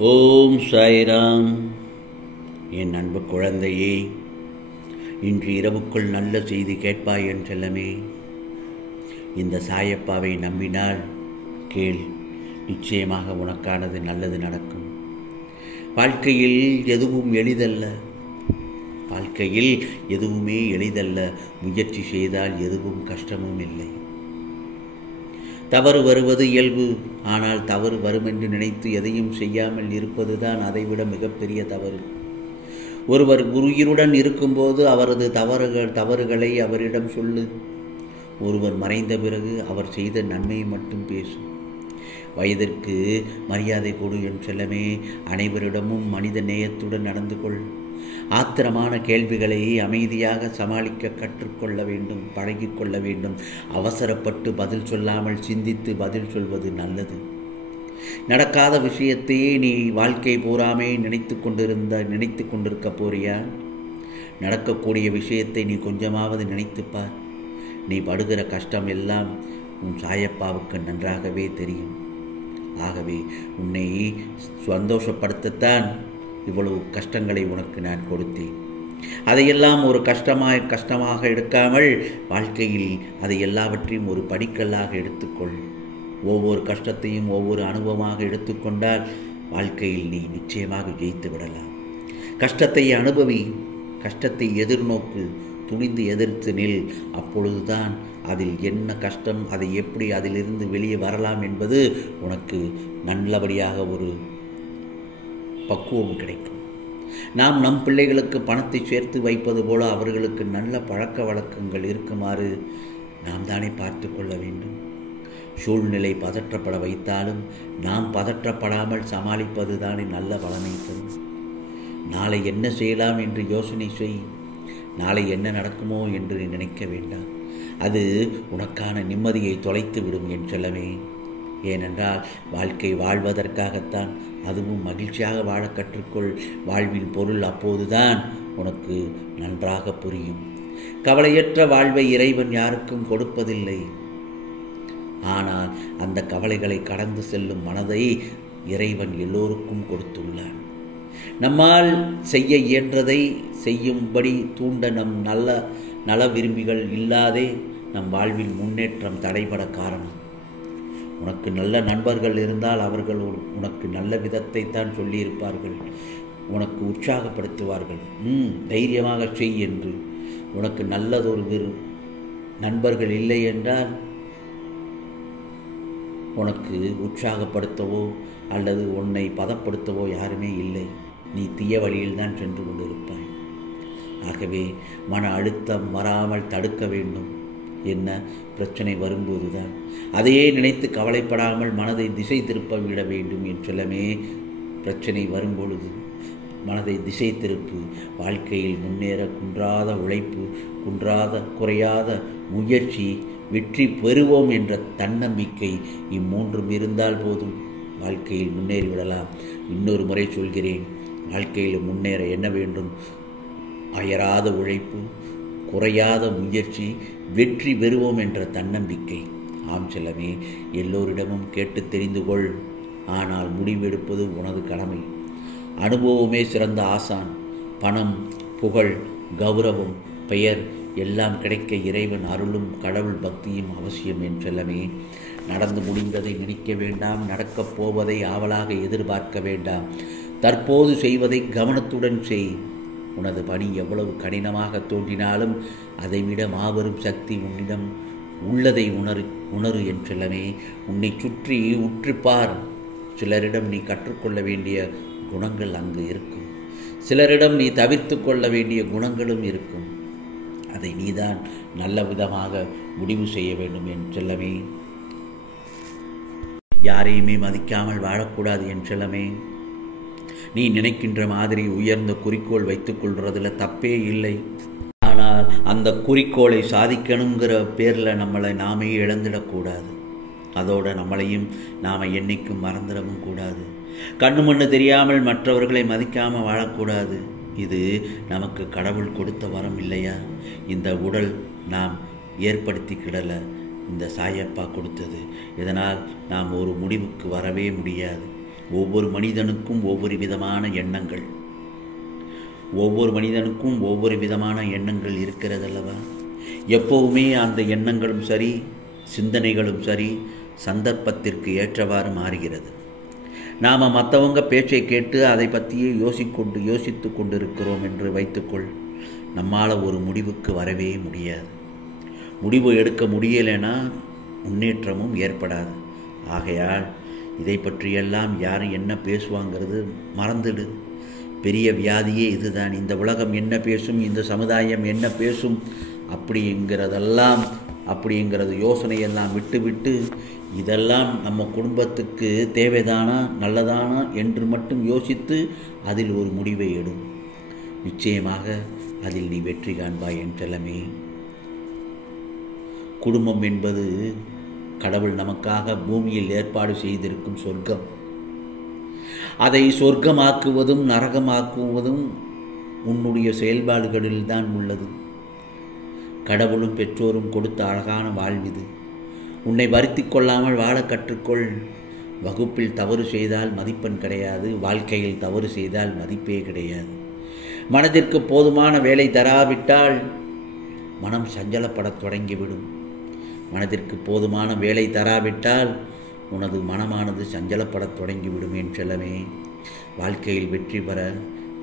ஓம் சாய்ராம். என் அன்பு குழந்தையே, இன்று இரவுக்குள் நல்ல செய்தி கேட்பாய் என் செல்லமே. இந்த சாயப்பாவை நம்பினால் கேள், நிச்சயமாக உனக்கானது நல்லது நடக்கும். வாழ்க்கையில் எதுவும் எளிதல்ல. வாழ்க்கையில் எதுவுமே எளிதல்ல. முயற்சி செய்தால் எதுவும் கஷ்டமும் இல்லை. தவறு வருவது இயல்பு. ஆனால் தவறு வருமென்று நினைத்து எதையும் செய்யாமல் இருப்பதுதான் அதைவிட மிகப்பெரிய தவறு. ஒருவர் உயிருடன் இருக்கும்போது அவரது தவறுகளை அவரிடம் சொல்லு. ஒருவர் மறைந்த பிறகு அவர் செய்த நன்மையை மட்டும் பேசு. வயதிற்கு மரியாதை கொடு என் செல்லமே. அனைவரிடமும் மனித நேயத்துடன் நடந்து கொள். ஆத்திரமான கேள்விகளை அமைதியாக சமாளிக்க கற்றுக்கொள்ள வேண்டும், பழகிக்கொள்ள வேண்டும். அவசரப்பட்டு பதில் சொல்லாமல் சிந்தித்து பதில் சொல்வது நல்லது. நடக்காத விஷயத்தையே நீ வாழ்க்கை பூராமே நினைத்து கொண்டிருக்க போறியா? நடக்கக்கூடிய விஷயத்தை நீ கொஞ்சமாவது நினைத்துப்பார். நீ படுகிற கஷ்டம் எல்லாம் உன் சாயப்பாவுக்கு நன்றாகவே தெரியும். ஆகவே உன்னை சந்தோஷப்படுத்தத்தான் இவ்வளவு கஷ்டங்களை உனக்கு நான் கொடுத்தேன். அதையெல்லாம் ஒரு கஷ்டமாக எடுக்காமல் வாழ்க்கையில் அதை எல்லாவற்றையும் ஒரு படிக்கல்லாக எடுத்துக்கொள். ஒவ்வொரு கஷ்டத்தையும் ஒவ்வொரு அனுபவமாக எடுத்துக்கொண்டால் வாழ்க்கையில் நீ நிச்சயமாக ஜெயித்து விடலாம். கஷ்டத்தை அனுபவி, கஷ்டத்தை எதிர்நோக்கு, துணிந்து எதிர்த்து நில். அப்பொழுதுதான் அதில் என்ன கஷ்டம், அதை எப்படி அதிலிருந்து வெளியே வரலாம் என்பது உனக்கு நல்லபடியாக ஒரு பக்குவம் கிடைக்கும். நாம் நம் பிள்ளைகளுக்கு பணத்தை சேர்த்து வைப்பது போல அவர்களுக்கு நல்ல பழக்க வழக்கங்கள் இருக்குமாறு நாம் தானே பார்த்து கொள்ள வேண்டும். சூழ்நிலை பதற்றப்பட வைத்தாலும் நாம் பதற்றப்படாமல் சமாளிப்பது தானே நல்ல பலனை தரும். நாளை என்ன செய்யலாம் என்று யோசனை செய். நாளை என்ன நடக்குமோ என்று நினைக்க வேண்டாம். அது உனக்கான நிம்மதியை தொலைத்து விடும் என் செல்லமே. ஏனென்றால் வாழ்க்கை வாழ்வதற்காகத்தான். அதுவும் மகிழ்ச்சியாக வாழ கற்றுக்கொள். வாழ்வின் பொருள் அப்போதுதான் உனக்கு நன்றாக புரியும். கவலையற்ற வாழ்வை இறைவன் யாருக்கும் கொடுப்பதில்லை. ஆனால் அந்த கவலைகளை கடந்து செல்லும் மனதை இறைவன் எல்லோருக்கும் கொடுத்துள்ளான். நம்மால் செய்ய இயன்றதை செய்யும்படி தூண்ட நம் நல விரும்பிகள் இல்லாதே நம் வாழ்வில் முன்னேற்றம் தடைபட காரணம். உனக்கு நல்ல நண்பர்கள் இருந்தால் அவர்கள் உனக்கு நல்ல விதத்தை தான் சொல்லியிருப்பார்கள். உனக்கு உற்சாகப்படுத்துவார்கள். தைரியமாக செய் என்று. உனக்கு நல்லதொரு நண்பர்கள் இல்லை என்றால் உனக்கு உற்சாகப்படுத்தவோ அல்லது உன்னை பதப்படுத்தவோ யாருமே இல்லை. நீ தீய வழியில் தான் சென்று கொண்டிருப்பாய். ஆகவே மன அழுத்தம் வராமல் தடுக்க வேண்டும். என்ன பிரச்சனை வரும்போதுதான் அதையே நினைத்து கவலைப்படாமல் மனதை திசை திருப்ப விட வேண்டும் என் செல்லமே. பிரச்சனை வரும்பொழுது மனதை திசை திருப்பு. வாழ்க்கையில் முன்னேற குன்றாத உழைப்பு, குறையாத முயற்சி, வெற்றி பெறுவோம் என்ற தன்னம்பிக்கை, இம்மூன்றும் இருந்தால் போதும் வாழ்க்கையில் முன்னேறிவிடலாம். இன்னொரு முறை சொல்கிறேன், வாழ்க்கையில் முன்னேற என்ன வேண்டும்? அயராத உழைப்பு, குறையாத முயற்சி, வெற்றி பெறுவோம் என்ற தன்னம்பிக்கை. ஆம் செல்லமே, எல்லோரிடமும் கேட்டு தெரிந்து கொள். ஆனால் முடிவெடுப்பது உனது கடமை. அனுபவமே சிறந்த ஆசான். பணம், புகழ், கௌரவம், பெயர் எல்லாம் கிடைக்க இறைவன் அருளும் கடவுள் பக்தியும் அவசியம் என் செல்லமே. நடந்து முடிந்ததை நினைக்க வேண்டாம். நடக்கப் போவதை ஆவலாக எதிர்பார்க்க வேண்டாம். தற்போது செய்வதை கவனத்துடன் செய். உனது பணி எவ்வளவு கடினமாக தோன்றினாலும் அதைவிட மாபெரும் சக்தி உன்னிடம் உள்ளதை உணரு என் செல்லமே. உன்னை சுற்றி உற்றுப்பார். சிலரிடம் நீ கற்றுக்கொள்ள வேண்டிய குணங்கள் அங்கு இருக்கும். சிலரிடம் நீ தவிர்த்து கொள்ள வேண்டிய குணங்களும் இருக்கும். அதை நீதான் நல்ல விதமாக முடிவு செய்ய வேண்டும் என் செல்லமே. யாரையுமே மதிக்காமல் வாழக்கூடாது என் செல்லமே. நீ நினைக்கின்ற மாதிரி உயர்ந்த குறிக்கோள் வைத்துக் கொள்றதுல தப்பே இல்லை. ஆனால் அந்த குறிக்கோளை சாதிக்கணுங்கிற பேரில் நம்மளை நாமே இழந்துடக்கூடாது. அதோடு நம்மளையும் நாம் என்னைக்கும் மறந்துடவும் கூடாது. கண்ணு மண்ணு தெரியாமல் மற்றவர்களை மதிக்காமல் வாழக்கூடாது. இது நமக்கு கடவுள் கொடுத்த வரம் இல்லையா? இந்த உடல் நாம் ஏற்படுத்திக்கிடலை, இந்த சாயப்பா கொடுத்தது. இதனால் நாம் ஒரு முடிவுக்கு வரவே முடியாது. ஒவ்வொரு மனிதனுக்கும் ஒவ்வொரு விதமான எண்ணங்கள், ஒவ்வொரு மனிதனுக்கும் ஒவ்வொரு விதமான எண்ணங்கள் இருக்கிறதல்லவா? எப்போவுமே அந்த எண்ணங்களும் சரி, சிந்தனைகளும் சரி, சந்தர்ப்பத்திற்கு ஏற்றவாறு மாறுகிறது. நாம் மற்றவங்க பேச்சை கேட்டு அதை பற்றியே யோசித்து கொண்டிருக்கிறோம் என்று வைத்துக்கொள். நம்மால் ஒரு முடிவுக்கு வரவே முடியாது. முடிவு எடுக்க முடியலைன்னா முன்னேற்றமும் ஏற்படாது. ஆகையால் இதை பற்றியெல்லாம் யாரும் என்ன பேசுவாங்கிறது மறந்துடு. பெரிய வியாதியே இதுதான். இந்த உலகம் என்ன பேசும், இந்த சமுதாயம் என்ன பேசும் அப்படிங்கிறது யோசனையெல்லாம் விட்டுவிட்டு, இதெல்லாம் நம்ம குடும்பத்துக்கு தேவைதானா, நல்லதானா என்று மட்டும் யோசித்து அதில் ஒரு முடிவை எடு. நிச்சயமாக அதில் நீ வெற்றி காண்பாய் என் செல்லமே. குடும்பம் என்பது கடவுள் நமக்காக பூமியில் ஏற்பாடு செய்திருக்கும் சொர்க்கம். அதை சொர்க்கமாக்குவதும் நரகமாக்குவதும் உன்னுடைய செயல்பாடுகளில் தான் உள்ளது. கடவுளும் பெற்றோரும் கொடுத்த அழகான வாழ்விது. உன்னை வருத்தி கொள்ளாமல் வாழ கற்றுக்கொள். வகுப்பில் தவறு செய்தால் மதிப்பெண் கிடையாது, வாழ்க்கையில் தவறு செய்தால் மதிப்பே கிடையாது. மனதிற்கு போதுமான வேலை தராவிட்டால் மனம் சஞ்சலப்படத் தொடங்கிவிடும். மனதிற்கு போதுமான வேலை தராவிட்டால் உனது மனமானது சஞ்சலப்படத் தொடங்கிவிடும் என் செல்லமே. வாழ்க்கையில் வெற்றி பெற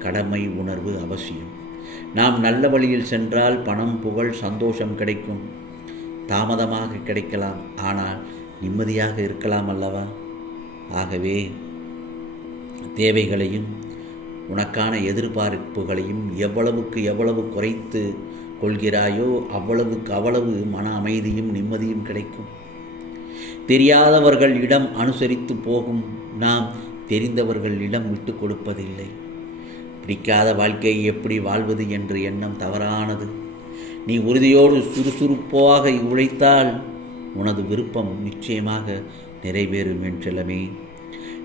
கடமை உணர்வு அவசியம். நாம் நல்ல வழியில் சென்றால் பணம், புகழ், சந்தோஷம் கிடைக்கும். தாமதமாக கிடைக்கலாம், ஆனால் நிம்மதியாக இருக்கலாம் அல்லவா? ஆகவே தேவைகளையும் உனக்கான எதிர்பார்ப்புகளையும் எவ்வளவு குறைத்து கொள்கிறாயோ அவ்வளவு மன அமைதியும் நிம்மதியும் கிடைக்கும். தெரியாதவர்களிடம் அனுசரித்து போகும் நாம் தெரிந்தவர்களிடம் விட்டு கொடுப்பதில்லை. பிடிக்காத வாழ்க்கையை எப்படி வாழ்வது என்ற எண்ணம் தவறானது. நீ உறுதியோடு சுறுசுறுப்பாக உழைத்தால் உனது விருப்பம் நிச்சயமாக நிறைவேறும் என் செல்லமே.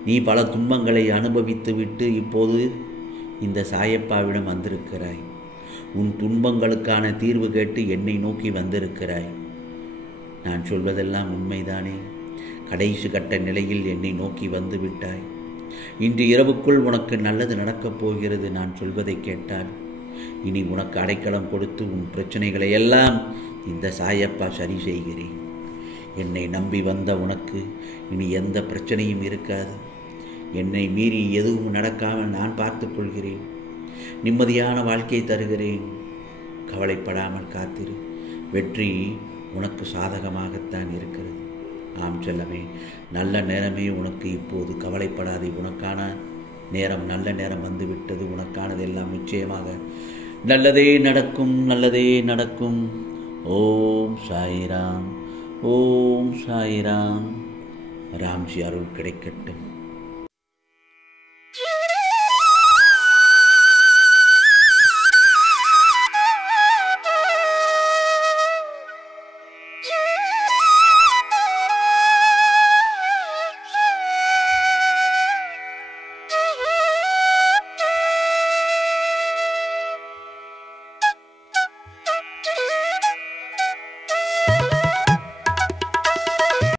நீ பல துன்பங்களை அனுபவித்துவிட்டு இப்போது இந்த சாயப்பாவிடம் வந்திருக்கிறாய். உன் துன்பங்களுக்கான தீர்வு கேட்டு என்னை நோக்கி வந்திருக்கிறாய். நான் சொல்வதெல்லாம் உண்மைதானே? கடைசி கட்ட நிலையில் என்னை நோக்கி வந்து விட்டாய். இன்று இரவுக்குள் உனக்கு நல்லது நடக்கப் போகிறது. நான் சொல்வதை கேட்டால் இனி உனக்கு அடைக்கலம் கொடுத்து உன் பிரச்சனைகளை எல்லாம் இந்த சாயப்பா சரி செய்கிறேன். என்னை நம்பி வந்த உனக்கு இனி எந்த பிரச்சனையும் இருக்காது. என்னை மீறி எதுவும் நடக்காமல் நான் பார்த்து கொள்கிறேன். நிம்மதியான வாழ்க்கை தருகிறேன். கவலைப்படாமல் காத்திரு. வெற்றி உனக்கு சாதகமாகத்தான் இருக்கிறது. ஆம் செல்லமே, நல்ல நேரமே உனக்கு இப்போது. கவலைப்படாதே. உனக்கான நேரம், நல்ல நேரம் வந்துவிட்டது. உனக்கானதெல்லாம் நிச்சயமாக நல்லதே நடக்கும், நல்லதே நடக்கும். ஓம் சாய்ராம், ஓம் சாய்ராம். ராம்ஜி அருள் கிடைக்கட்டும்.